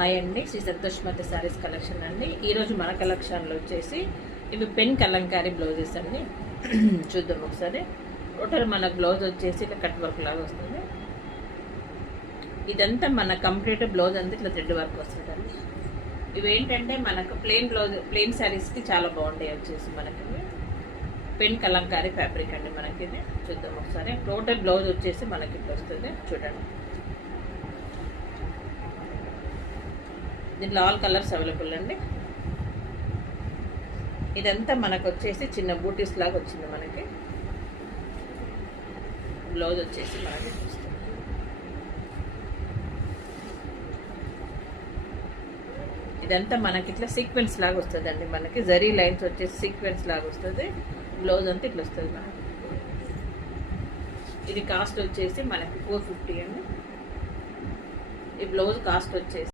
Hi అండి, Shri సంతోష్మతి saris collection అండి. ఈరోజు మన కలెక్షన్లో వచ్చేసి ఇవి పెన్ కలంకారీ బ్లౌజెస్ అండి. చూద్దాం ఒకసారి. టోటల్ మన బ్లౌజ్ వచ్చేసి ఇట్లా కట్ వర్క్ లాగా వస్తుంది. ఇదంతా మన కంప్లీట్ బ్లౌజ్ అంతా ఇట్లా థ్రెడ్ వర్క్ వస్తుందండి. ఇవేంటంటే మనకు ప్లెయిన్ శారీస్కి చాలా బాగుంటాయి. వచ్చేసి మనకి పెన్ కలంకారీ ఫ్యాబ్రిక్ అండి. మనకి ఇది చూద్దాం ఒకసారి. టోటల్ బ్లౌజ్ వచ్చేసి మనకి ఇట్లా వస్తుంది. చూడండి, దీంట్లో ఆల్ కలర్స్ అవైలబుల్ అండి. ఇదంతా మనకు వచ్చేసి చిన్న బూటీస్ లాగా వచ్చింది. మనకి బ్లౌజ్ వచ్చేసి మనకి ఇదంతా మనకి ఇట్లా సీక్వెన్స్ లాగా వస్తుందండి. మనకి జరీ లైన్స్ వచ్చేసి సీక్వెన్స్ లాగా వస్తుంది. బ్లౌజ్ అంతా ఇట్లా వస్తుంది మనకి. ఇది కాస్ట్ వచ్చేసి మనకి 450 అండి. ఈ బ్లౌజ్ కాస్ట్ వచ్చేసి